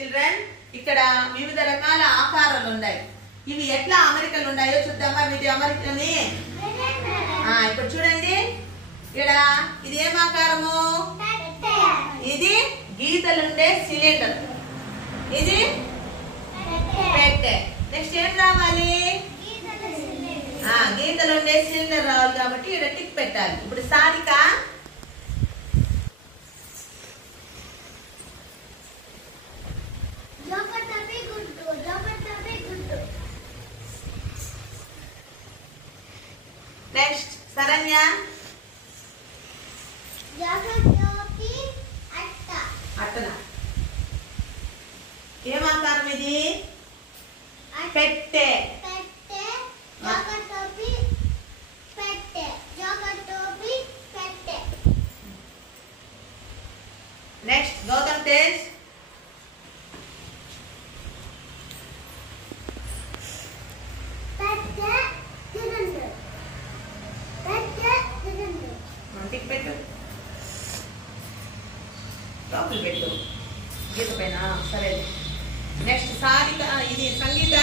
Children ఇక్కడ వివిధ రకాల ఆకారాలు ఉన్నాయి. ఇవి ఎట్లా అమరికలు ఉన్నాయో చూద్దామా? వీటి అమరికని ఇప్పుడు చూడండి. ఇక్కడ ఇది ఏం ఆకారము? ఇది గీతలుండే సిలిండర్, ఇది పెట్టె. నెక్స్ట్ ఏం రావాలి? గీతలుండే సిలిండర్ రావాలి కాబట్టి ఇక్కడ టిక్ పెట్టాలి. ఇప్పుడు సారిక నెక్స్ట్ శరణ్య అట్టనా ఏం ఆకారం ఇది? పెట్టె. నెక్స్ట్ గౌతమ్ తేజ్ టిక్ పెట్టు, లోపల పెట్టు గీత పైన. సరే నెక్స్ట్ సారిక ఇది సంగీత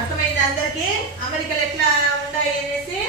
అర్థమైంది అందరికి అమెరికలు ఎట్లా ఉంటాయి అనేసి?